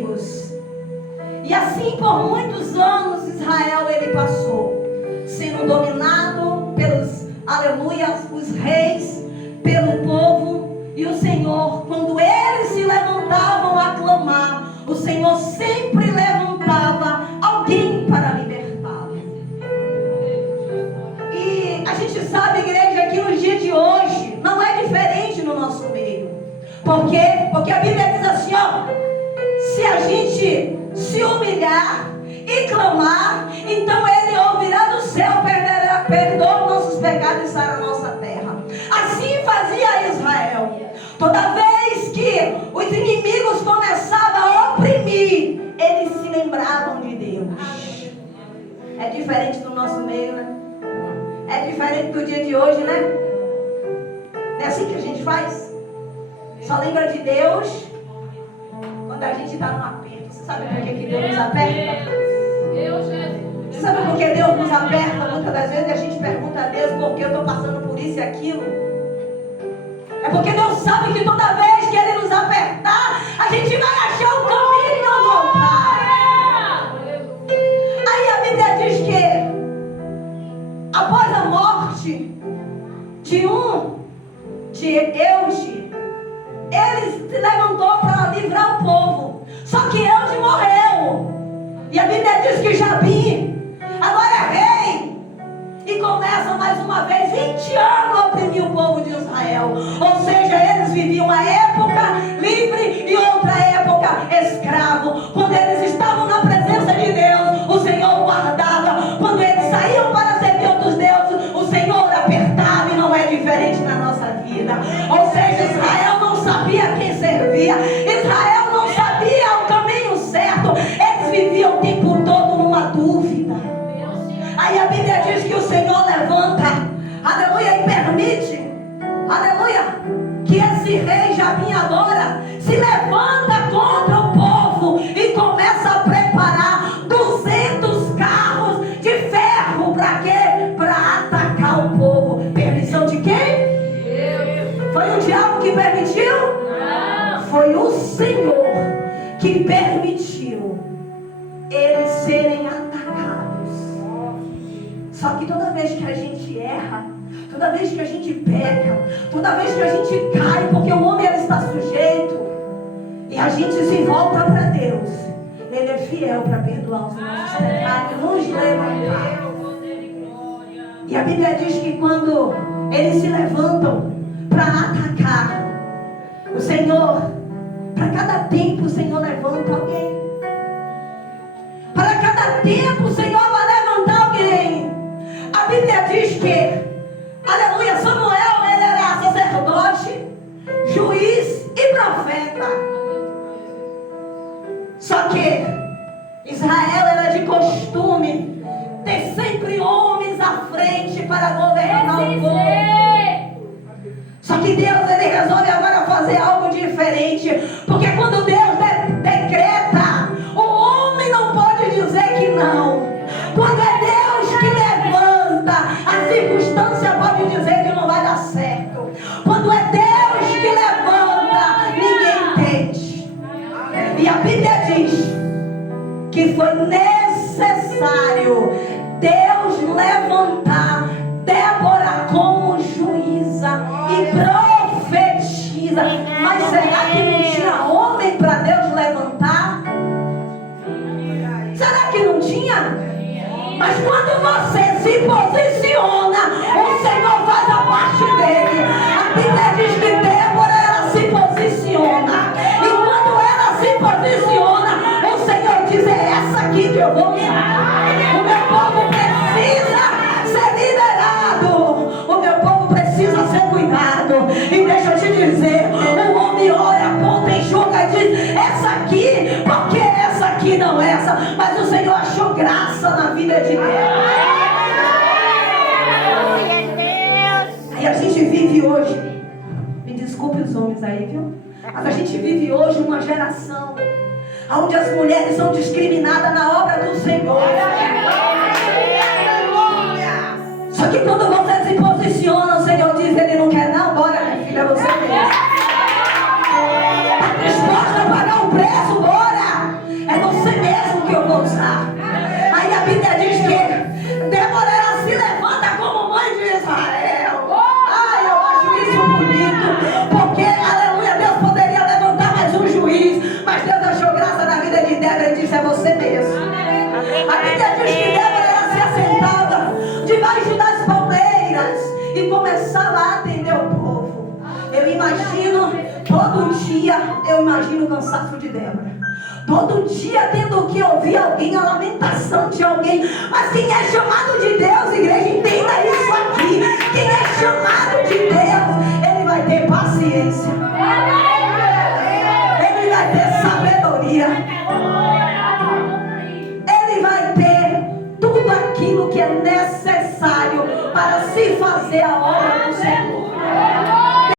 inimigos. E assim por muitos anos Israel ele passou, sendo dominado pelos, aleluia, os reis, pelo povo. E o Senhor, quando eles se levantavam a clamar, o Senhor sempre levantava alguém para libertá-los. E a gente sabe, igreja, que nos dias de hoje não é diferente no nosso meio. Por quê? Porque a Bíblia diz assim, ó, se a gente se humilhar e clamar, então Ele ouvirá do céu, perdoa nossos pecados e sara a nossa terra. Assim fazia Israel. Toda vez que os inimigos começavam a oprimir, eles se lembravam de Deus. É diferente do nosso meio, né? É diferente do dia de hoje, né? Não é assim que a gente faz? Só lembra de Deus quando a gente está num aperto. Você sabe por que Deus nos aperta? Você sabe por que Deus nos aperta? Muitas das vezes a gente pergunta a Deus por que eu estou passando por isso e aquilo. É porque Deus sabe que toda vez que Ele nos apertar, a gente vai achar o caminho e não voltar. Aí a Bíblia diz que após a morte de Eude, ele se levantou para livrar o povo. Só que Eude morreu. E a Bíblia diz que Jabim agora é rei. E começa mais uma vez 20 anos a oprimir o povo de Israel. Ou seja, eles viviam uma época livre e outra época escravo. Quando eles estavam na presença de Deus, o Senhor guardava. Quando eles saíam para servir outros deuses, o Senhor apertava. E não é diferente na nossa vida. Ou seja, Israel não sabia quem servia. Israel não sabia o caminho certo. Eles viviam o tempo todo numa dúvida. Aí a Bíblia diz que o Senhor levanta, aleluia, e permite, aleluia, que esse rei Jabim agora se levanta contra o povo e começa a preparar 200 carros de ferro. Para quê? Para atacar o povo. Permissão de quem? Foi o diabo que permitiu? Não. Foi o Senhor que permitiu eles serem atacados. Só que toda vez que a gente erra, toda vez que a gente peca, toda vez que a gente cai, porque o homem ele está sujeito, e a gente se volta para Deus, Ele é fiel para perdoar os nossos pecados, nos levantar. E a Bíblia diz que quando eles se levantam para atacar, o Senhor, para cada tempo o Senhor levanta alguém. Para cada tempo o Senhor vai levantar alguém. A Bíblia diz que, aleluia, Samuel, ele era sacerdote, juiz e profeta. Só que Israel era de costume ter sempre homens à frente para governar o povo. Só que Deus, ele resolve agora fazer algo diferente. Porque quando Deus decreta, o homem não pode dizer que não. Quando é Deus que levanta, a circunstância pode dizer que não vai dar certo. Quando é Deus que levanta, ninguém entende. E a Bíblia diz que foi necessário Deus levantar Débora como juíza e profetiza. Mas será que não tinha homem para Deus levantar? Será que não tinha? Mas quando você se posiciona, o Senhor faz a parte dele. A Bíblia diz que Débora, ela se posiciona. E quando ela se posiciona, o Senhor diz, é essa aqui que eu vou usar. O meu povo precisa ser liderado. O meu povo precisa ser cuidado. E deixa eu te dizer, o homem olha, aponta, enxuga e diz, essa aqui, porque essa aqui não é essa. Mas o Senhor achou graça na vida de Deus. E a gente vive hoje, me desculpe os homens aí, viu? Mas a gente vive hoje uma geração onde as mulheres são discriminadas na obra do Senhor. Só que quando você se posiciona, o Senhor diz, Ele não quer não, bora minha filha, você mesmo. Está disposta a pagar um preço, bora. dia, eu imagino o cansaço de Débora. Todo dia tendo que ouvir alguém, a lamentação de alguém. Mas quem é chamado de Deus, igreja, entenda isso aqui. Quem é chamado de Deus, ele vai ter paciência.